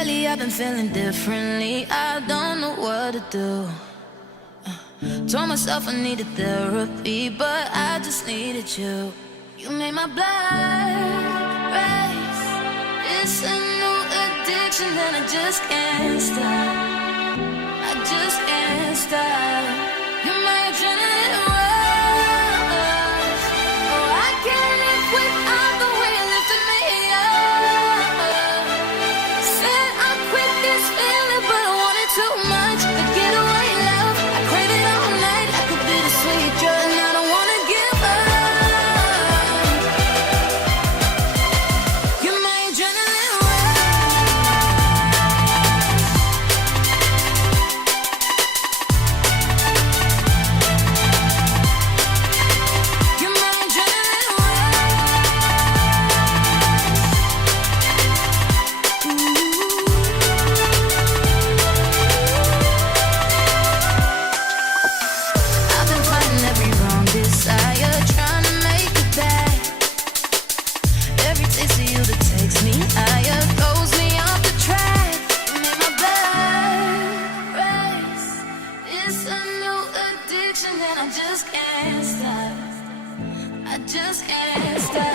lately I've been feeling differently. I don't know what to do. Told myself I needed therapy, but I just needed you. You made my blood race. It's a new addiction and I just can't stop. I just can't stop. You're my adrenaline rush. Oh, I can't live without the way you lifted me up. Said I quit this feeling, but I wanted too much. The getaway love, I crave it all night. I could be the sweet drug, and I don't wanna give up. You're my adrenaline rush. You're my adrenaline I've been fighting every wrong desire, trying to make it back. Every taste of you that takes me higher throws me off the track. You make my blood race. It's a new addiction and I just can't stop. I just can't stop.